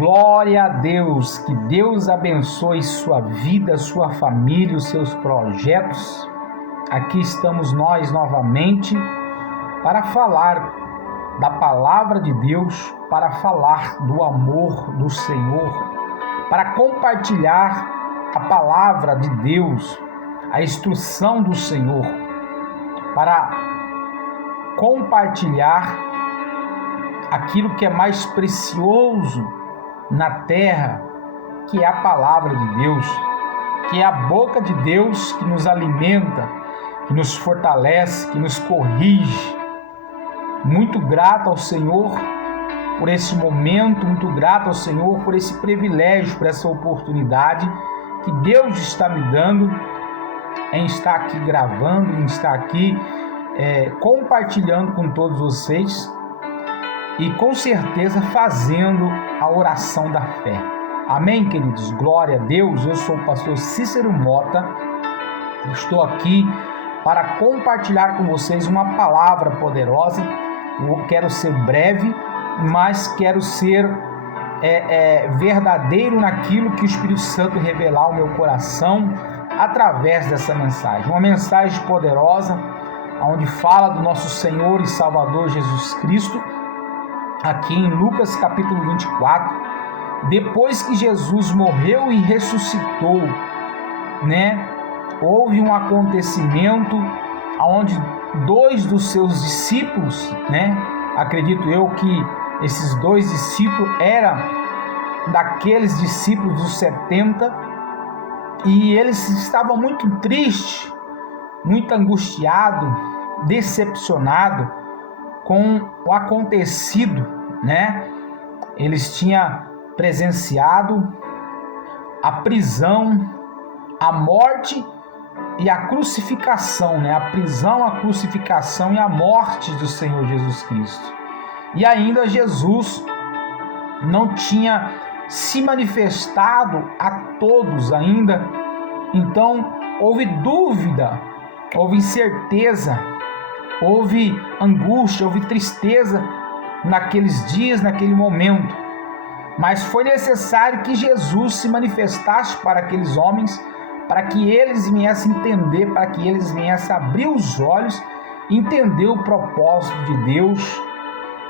Glória a Deus, que Deus abençoe sua vida, sua família, os seus projetos. Aqui estamos nós novamente para falar da palavra de Deus, para falar do amor do Senhor, para compartilhar a palavra de Deus, a instrução do Senhor, para compartilhar aquilo que é mais precioso na terra, que é a palavra de Deus, que é a boca de Deus que nos alimenta, que nos fortalece, que nos corrige. Muito grato ao Senhor por esse momento, muito grato ao Senhor por esse privilégio, por essa oportunidade que Deus está me dando em estar aqui gravando, em estar aqui compartilhando com todos vocês e com certeza fazendo a oração da fé. Amém, queridos? Glória a Deus. Eu sou o pastor Cícero Mota. Estou aqui para compartilhar com vocês uma palavra poderosa. Eu quero ser breve, mas quero ser verdadeiro naquilo que o Espírito Santo revelar ao meu coração através dessa mensagem. Uma mensagem poderosa, onde fala do nosso Senhor e Salvador Jesus Cristo, aqui em Lucas capítulo 24, depois que Jesus morreu e ressuscitou, houve um acontecimento onde dois dos seus discípulos, acredito eu que esses dois discípulos eram daqueles discípulos dos 70, e eles estavam muito tristes, muito angustiados, decepcionados com o acontecido, Eles tinham presenciado a prisão, a morte e a crucificação, A prisão, a crucificação e a morte do Senhor Jesus Cristo. E ainda Jesus não tinha se manifestado a todos ainda. Então houve dúvida, houve incerteza, houve angústia, houve tristeza naqueles dias, naquele momento. Mas foi necessário que Jesus se manifestasse para aqueles homens, para que eles viessem entender, para que eles viessem abrir os olhos, entender o propósito de Deus,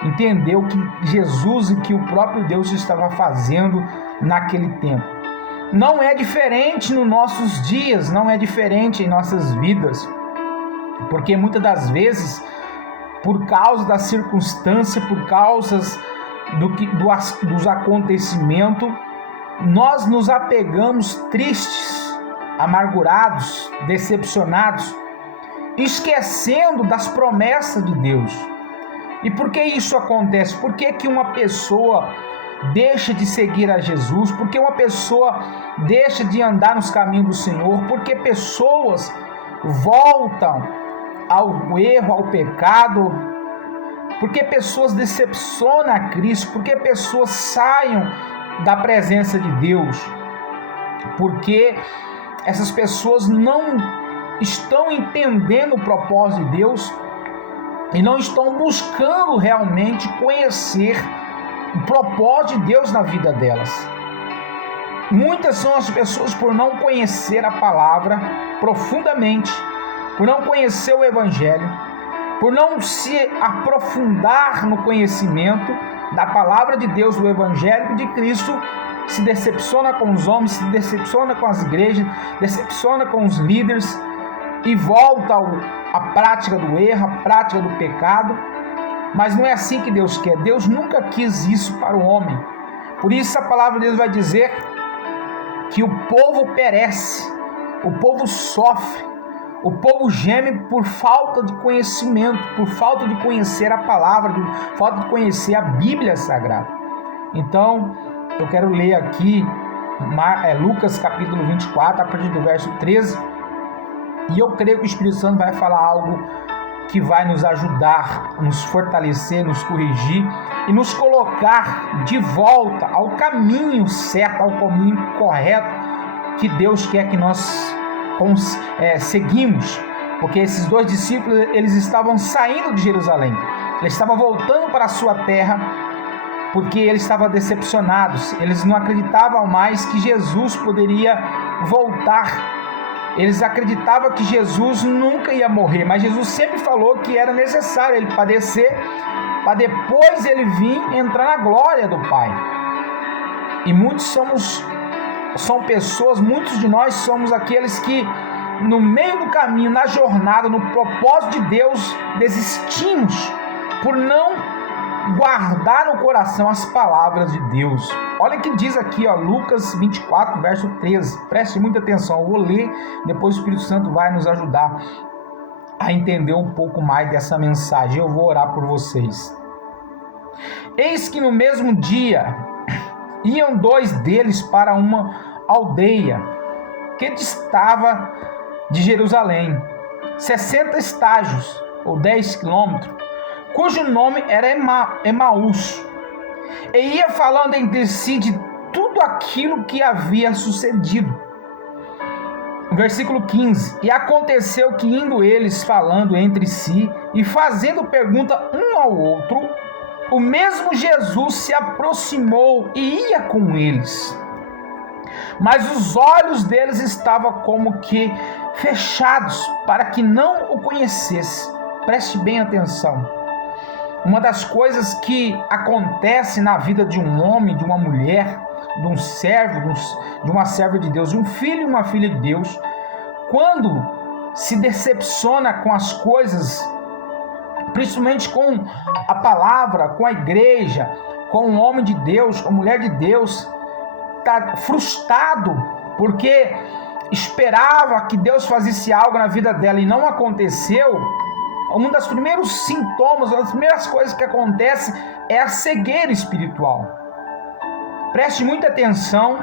entender o que Jesus e que o próprio Deus estava fazendo naquele tempo. Não é diferente nos nossos dias, não é diferente em nossas vidas, porque muitas das vezes, por causa da circunstância, por causa dos acontecimentos, nós nos apegamos tristes, amargurados, decepcionados, esquecendo das promessas de Deus. E por que isso acontece? Por que uma pessoa deixa de seguir a Jesus? Por que uma pessoa deixa de andar nos caminhos do Senhor? Por que pessoas voltam ao erro, ao pecado? Por que pessoas decepcionam a Cristo? Por que pessoas saem da presença de Deus? Porque essas pessoas não estão entendendo o propósito de Deus e não estão buscando realmente conhecer o propósito de Deus na vida delas. Muitas são as pessoas por não conhecer a palavra profundamente, por não conhecer o Evangelho, por não se aprofundar no conhecimento da palavra de Deus, do Evangelho de Cristo, se decepciona com os homens, se decepciona com as igrejas, decepciona com os líderes e volta à prática do erro, à prática do pecado. Mas não é assim que Deus quer. Deus nunca quis isso para o homem. Por isso a palavra de Deus vai dizer que o povo perece, o povo sofre, o povo geme por falta de conhecimento, por falta de conhecer a palavra, por falta de conhecer a Bíblia Sagrada. Então, eu quero ler aqui Lucas capítulo 24, a partir do verso 13, e eu creio que o Espírito Santo vai falar algo que vai nos ajudar, nos fortalecer, nos corrigir e nos colocar de volta ao caminho certo, ao caminho correto que Deus quer que nós seguimos. Porque esses dois discípulos, eles estavam saindo de Jerusalém, eles estavam voltando para a sua terra, porque eles estavam decepcionados. Eles não acreditavam mais que Jesus poderia voltar. Eles acreditavam que Jesus nunca ia morrer, mas Jesus sempre falou que era necessário ele padecer para depois ele vir entrar na glória do Pai. E muitos muitos de nós somos aqueles que no meio do caminho, na jornada, no propósito de Deus, desistimos por não guardar no coração as palavras de Deus. Olha o que diz aqui, Lucas 24, verso 13. Preste muita atenção, eu vou ler, depois o Espírito Santo vai nos ajudar a entender um pouco mais dessa mensagem. Eu vou orar por vocês. Eis que no mesmo dia iam 2 deles para uma aldeia que distava de Jerusalém 60 estágios, ou 10 quilômetros, cujo nome era Emaús, e ia falando entre si de tudo aquilo que havia sucedido. Versículo 15: E aconteceu que, indo eles falando entre si e fazendo pergunta um ao outro, o mesmo Jesus se aproximou e ia com eles. Mas os olhos deles estavam como que fechados, para que não o conhecesse. Preste bem atenção. Uma das coisas que acontece na vida de um homem, de uma mulher, de um servo, de uma serva de Deus, de um filho e uma filha de Deus, quando se decepciona com as coisas, principalmente com a palavra, com a igreja, com o homem de Deus, com a mulher de Deus, está frustrado porque esperava que Deus fizesse algo na vida dela e não aconteceu. Um dos primeiros sintomas, uma das primeiras coisas que acontece é a cegueira espiritual. Preste muita atenção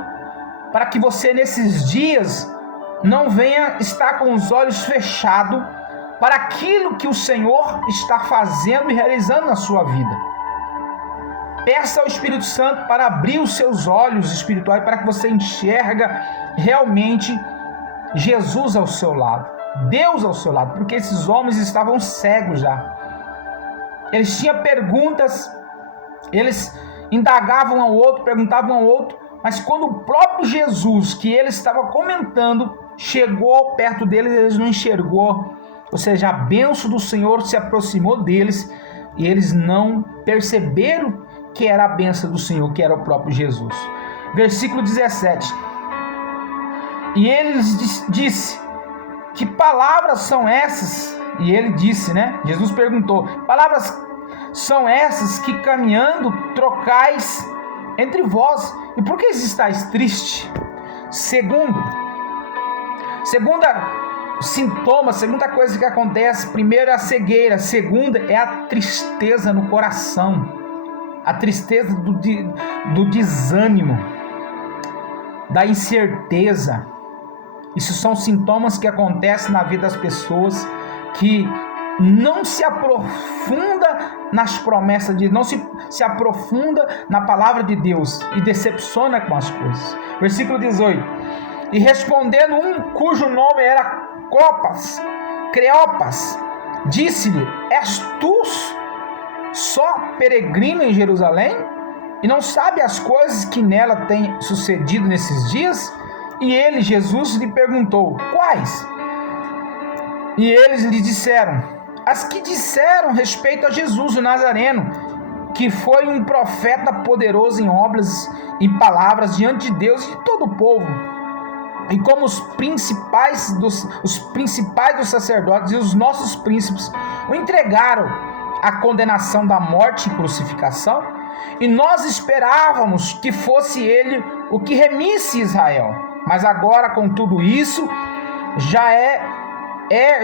para que você nesses dias não venha estar com os olhos fechados para aquilo que o Senhor está fazendo e realizando na sua vida. Peça ao Espírito Santo para abrir os seus olhos espirituais para que você enxerga realmente Jesus ao seu lado, Deus ao seu lado, porque esses homens estavam cegos já. Eles tinham perguntas, eles indagavam ao outro, perguntavam ao outro, mas quando o próprio Jesus, que ele estava comentando, chegou perto deles, eles não enxergou. Ou seja, a bênção do Senhor se aproximou deles e eles não perceberam que era a bênção do Senhor, que era o próprio Jesus. Versículo 17. E ele disse: que palavras são essas? E ele disse, Jesus perguntou: palavras são essas que caminhando trocais entre vós? E por que estáis tristes? Segunda sintoma, segunda coisa que acontece: primeiro é a cegueira, segunda é a tristeza no coração, a tristeza do desânimo, da incerteza. Isso são sintomas que acontecem na vida das pessoas que não se aprofunda nas promessas de Deus, não se aprofunda na palavra de Deus e decepciona com as coisas. Versículo 18. E respondendo um cujo nome era Cleopas, disse-lhe: és tu só peregrino em Jerusalém e não sabe as coisas que nela têm sucedido nesses dias? E ele, Jesus, lhe perguntou: quais? E eles lhe disseram: as que disseram respeito a Jesus o Nazareno, que foi um profeta poderoso em obras e palavras diante de Deus e de todo o povo. E como os principais dos sacerdotes e os nossos príncipes o entregaram à condenação da morte e crucificação, e nós esperávamos que fosse ele o que remisse Israel. Mas agora, com tudo isso, já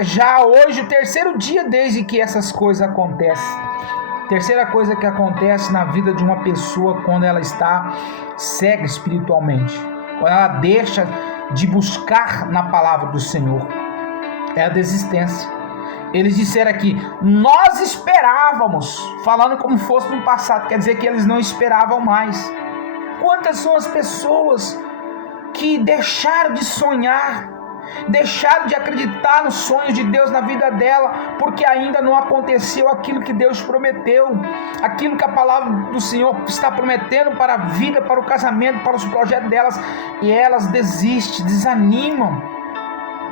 já hoje o terceiro dia desde que essas coisas acontecem. Terceira coisa que acontece na vida de uma pessoa quando ela está cega espiritualmente, quando ela deixa de buscar na palavra do Senhor, é a desistência. Eles disseram aqui: nós esperávamos, falando como fosse no passado, quer dizer que eles não esperavam mais. Quantas são as pessoas que deixaram de sonhar, deixaram de acreditar nos sonhos de Deus na vida dela, porque ainda não aconteceu aquilo que Deus prometeu, aquilo que a palavra do Senhor está prometendo para a vida, para o casamento, para os projetos delas, e elas desistem, desanimam,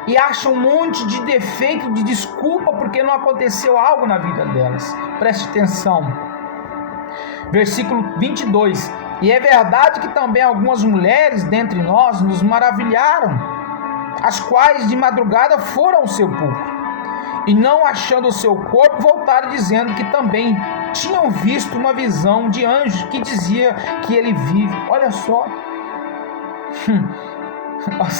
e acham um monte de defeito, de desculpa, porque não aconteceu algo na vida delas. Preste atenção, versículo 22, e é verdade que também algumas mulheres dentre nós nos maravilharam, as quais de madrugada foram ao sepulcro, e não achando o seu corpo, voltaram dizendo que também tinham visto uma visão de anjo que dizia que ele vive. Olha só,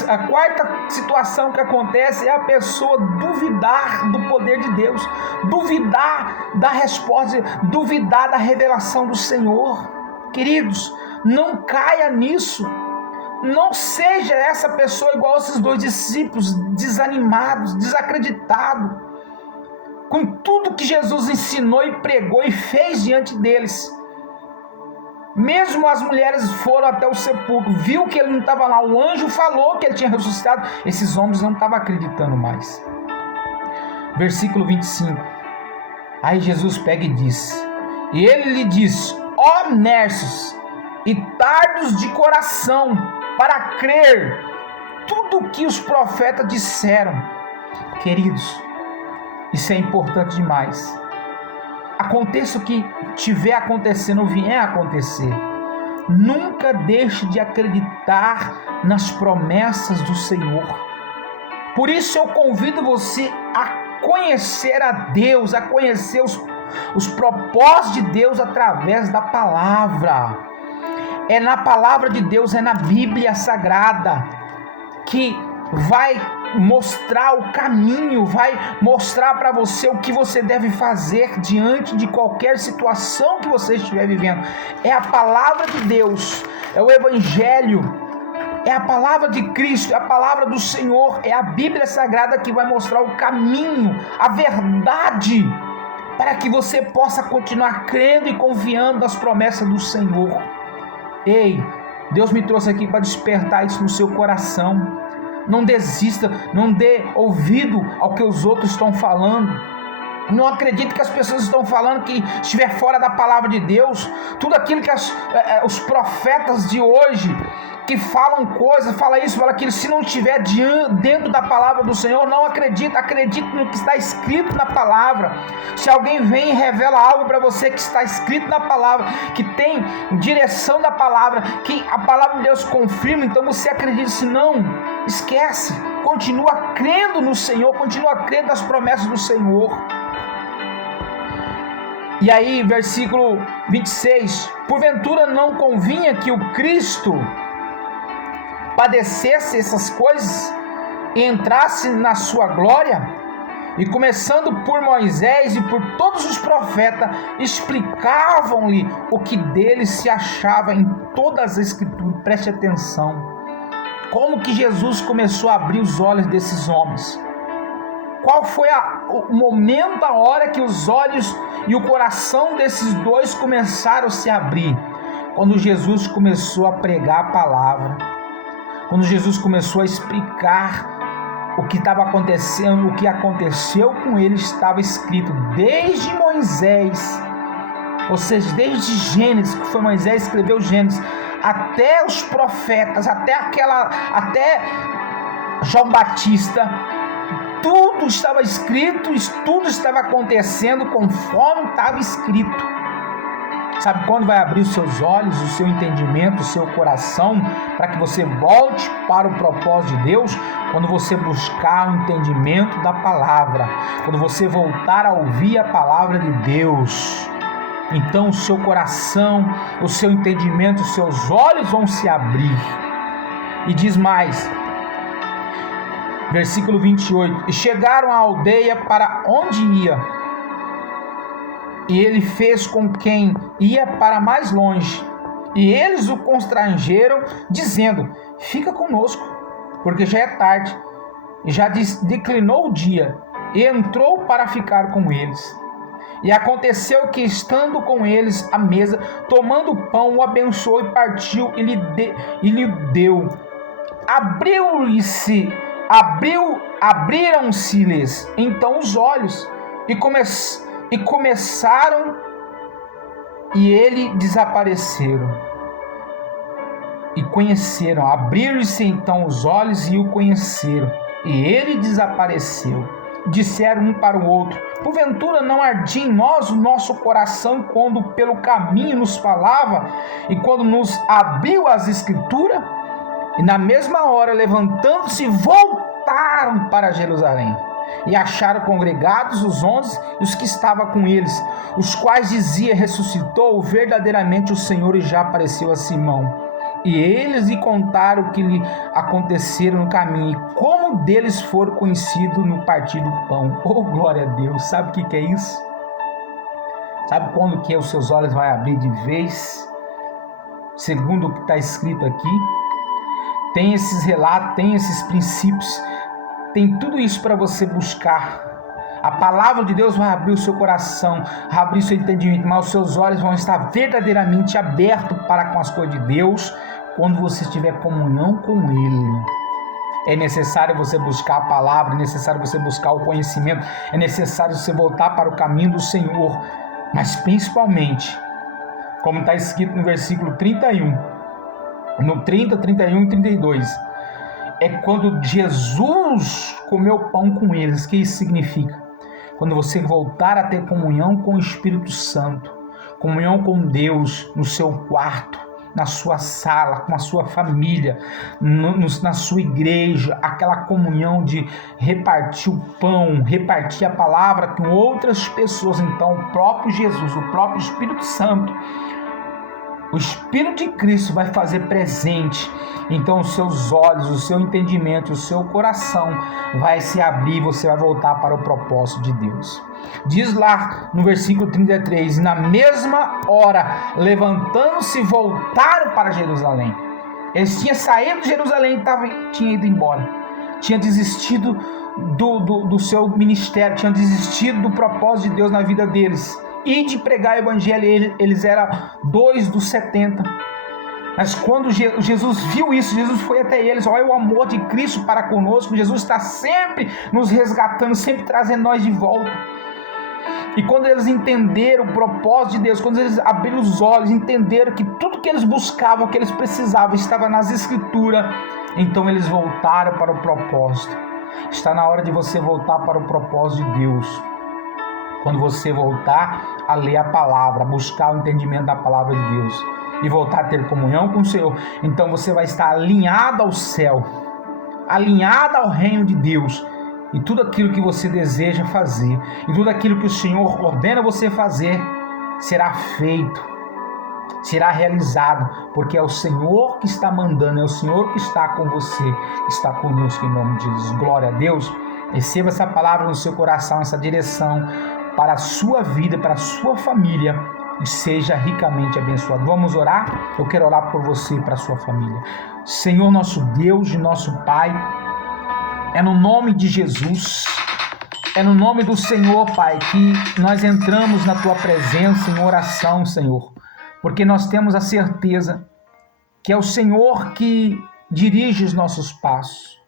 a quarta situação que acontece é a pessoa duvidar do poder de Deus, duvidar da resposta, duvidar da revelação do Senhor. Queridos, não caia nisso. Não seja essa pessoa igual esses dois discípulos, desanimados, desacreditados, com tudo que Jesus ensinou e pregou e fez diante deles. Mesmo as mulheres foram até o sepulcro, viu que ele não estava lá, o anjo falou que ele tinha ressuscitado, esses homens não estavam acreditando mais. Versículo 25, aí Jesus pega e diz, e ele lhe diz, ó nércios e tardos de coração, para crer tudo o que os profetas disseram. Queridos, isso é importante demais. Aconteça o que tiver acontecendo ou vier a acontecer, nunca deixe de acreditar nas promessas do Senhor. Por isso eu convido você a conhecer a Deus, a conhecer os propósitos de Deus através da palavra. É na palavra de Deus, é na Bíblia Sagrada que vai mostrar o caminho, vai mostrar para você o que você deve fazer diante de qualquer situação que você estiver vivendo. É a palavra de Deus, é o Evangelho, é a palavra de Cristo, é a palavra do Senhor, é a Bíblia Sagrada que vai mostrar o caminho, a verdade, para que você possa continuar crendo e confiando nas promessas do Senhor. Ei, Deus me trouxe aqui para despertar isso no seu coração. Não desista, não dê ouvido ao que os outros estão falando. Não acredite que as pessoas estão falando que estiver fora da palavra de Deus. Tudo aquilo que os profetas de hoje que falam coisas, fala isso, fala aquilo, se não estiver dentro da palavra do Senhor, não acredite. Acredite no que está escrito na palavra. Se alguém vem e revela algo para você que está escrito na palavra, que tem direção da palavra, que a palavra de Deus confirma, então você acredita. Se não, esquece. Continua crendo no Senhor, continua crendo nas promessas do Senhor. E aí, versículo 26, porventura não convinha que o Cristo padecesse essas coisas e entrasse na sua glória? E começando por Moisés e por todos os profetas, explicavam-lhe o que dele se achava em todas as escrituras. Preste atenção, como que Jesus começou a abrir os olhos desses homens. Qual foi o momento, a hora que os olhos e o coração desses dois começaram a se abrir? Quando Jesus começou a pregar a palavra, quando Jesus começou a explicar o que estava acontecendo, o que aconteceu com ele estava escrito desde Moisés, ou seja, desde Gênesis, que foi Moisés que escreveu Gênesis, até os profetas, até João Batista. Tudo estava escrito, tudo estava acontecendo conforme estava escrito. Sabe quando vai abrir os seus olhos, o seu entendimento, o seu coração, para que você volte para o propósito de Deus? Quando você buscar o entendimento da palavra, quando você voltar a ouvir a palavra de Deus, então o seu coração, o seu entendimento, os seus olhos vão se abrir. E diz mais, versículo 28, e chegaram à aldeia para onde ia, e ele fez com quem ia para mais longe, e eles o constrangeram, dizendo, fica conosco, porque já é tarde, e já declinou o dia, e entrou para ficar com eles. E aconteceu que, estando com eles à mesa, tomando o pão, o abençoou e partiu, e lhe deu. Abriu-lhe-se abriram-se-lhes então os olhos e começaram, e ele desapareceram. E conheceram, abriram-se então os olhos e o conheceram, e ele desapareceu. Disseram um para o outro: porventura não ardia em nós o nosso coração quando pelo caminho nos falava e quando nos abriu as escrituras? E na mesma hora, levantando-se, voltaram para Jerusalém. E acharam congregados os 11 e os que estavam com eles, os quais dizia: ressuscitou verdadeiramente o Senhor e já apareceu a Simão. E eles lhe contaram o que lhe aconteceram no caminho e como deles foram conhecidos no partir do pão. Oh, glória a Deus! Sabe o que é isso? Sabe quando que os seus olhos vão abrir de vez? Segundo o que está escrito aqui, tem esses relatos, tem esses princípios, tem tudo isso para você buscar. A palavra de Deus vai abrir o seu coração, vai abrir o seu entendimento, mas os seus olhos vão estar verdadeiramente abertos para com as coisas de Deus quando você tiver comunhão com Ele. É necessário você buscar a palavra, é necessário você buscar o conhecimento, é necessário você voltar para o caminho do Senhor, mas principalmente, como está escrito no versículo 31, no 30, 31 e 32, é quando Jesus comeu pão com eles. O que isso significa? Quando você voltar a ter comunhão com o Espírito Santo, comunhão com Deus no seu quarto, na sua sala, com a sua família, na sua igreja, aquela comunhão de repartir o pão, repartir a palavra com outras pessoas. Então o próprio Jesus, o próprio Espírito Santo, o Espírito de Cristo vai fazer presente. Então os seus olhos, o seu entendimento, o seu coração vai se abrir e você vai voltar para o propósito de Deus. Diz lá no versículo 33, e na mesma hora, levantando-se, voltaram para Jerusalém. Eles tinham saído de Jerusalém e tinham ido embora. Tinha desistido do seu ministério, tinha desistido do propósito de Deus na vida deles. E de pregar o evangelho, eles eram 2 dos 70. Mas quando Jesus viu isso, Jesus foi até eles. Olha o amor de Cristo para conosco. Jesus está sempre nos resgatando, sempre trazendo nós de volta. E quando eles entenderam o propósito de Deus, quando eles abriram os olhos, entenderam que tudo que eles buscavam, que eles precisavam, estava nas Escrituras, então eles voltaram para o propósito. Está na hora de você voltar para o propósito de Deus. Quando você voltar a ler a palavra, buscar o entendimento da palavra de Deus e voltar a ter comunhão com o Senhor, então você vai estar alinhado ao céu, alinhado ao reino de Deus, e tudo aquilo que você deseja fazer, e tudo aquilo que o Senhor ordena você fazer, será feito, será realizado, porque é o Senhor que está mandando, é o Senhor que está com você, que está conosco, em nome de Jesus. Glória a Deus. Receba essa palavra no seu coração, essa direção para a sua vida, para a sua família, e seja ricamente abençoado. Vamos orar? Eu quero orar por você e para a sua família. Senhor, nosso Deus e nosso Pai, é no nome de Jesus, é no nome do Senhor, Pai, que nós entramos na Tua presença em oração, Senhor, porque nós temos a certeza que é o Senhor que dirige os nossos passos,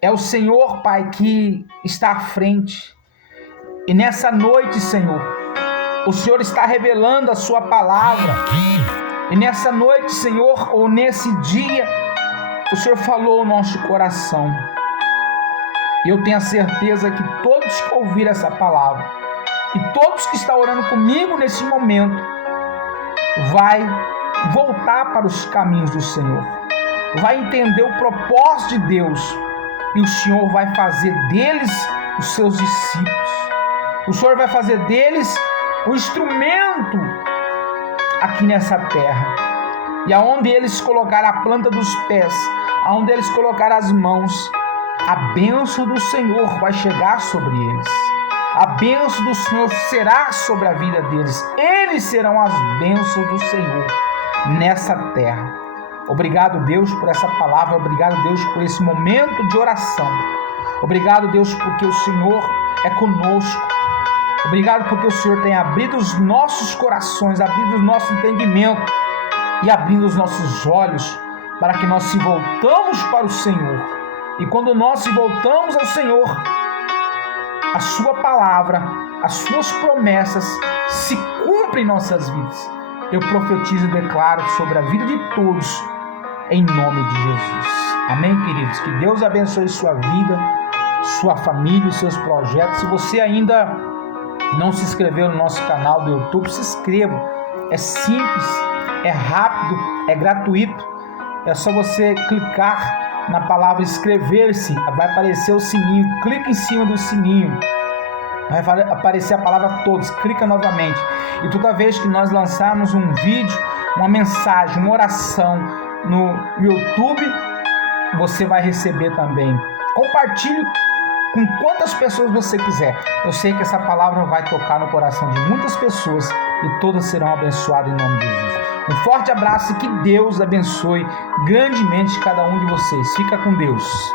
é o Senhor, Pai, que está à frente. E nessa noite, Senhor, o Senhor está revelando a Sua palavra. E nessa noite, Senhor, ou nesse dia, o Senhor falou ao nosso coração. E eu tenho a certeza que todos que ouviram essa palavra, e todos que estão orando comigo nesse momento, vai voltar para os caminhos do Senhor. Vai entender o propósito de Deus. E o Senhor vai fazer deles os seus discípulos. O Senhor vai fazer deles o instrumento aqui nessa terra. E aonde eles colocarem a planta dos pés, aonde eles colocarem as mãos, a bênção do Senhor vai chegar sobre eles. A bênção do Senhor será sobre a vida deles. Eles serão as bênçãos do Senhor nessa terra. Obrigado, Deus, por essa palavra. Obrigado, Deus, por esse momento de oração. Obrigado, Deus, porque o Senhor é conosco. Obrigado porque o Senhor tem abrido os nossos corações, abrido o nosso entendimento e abrindo os nossos olhos para que nós se voltamos para o Senhor E quando nós voltamos ao Senhor, a sua palavra, as suas promessas se cumprem em nossas vidas. Eu profetizo e declaro sobre a vida de todos, em nome de Jesus. Amém, queridos? Que Deus abençoe sua vida, sua família, os seus projetos. Se você ainda não se inscreveu no nosso canal do YouTube, se inscreva. É simples, é rápido, é gratuito. É só você clicar na palavra inscrever-se, vai aparecer o sininho. Clica em cima do sininho, vai aparecer a palavra todos. Clica novamente. E toda vez que nós lançarmos um vídeo, uma mensagem, uma oração no YouTube, você vai receber também. Compartilhe com quantas pessoas você quiser. Eu sei que essa palavra vai tocar no coração de muitas pessoas e todas serão abençoadas em nome de Jesus. Um forte abraço e que Deus abençoe grandemente cada um de vocês. Fica com Deus.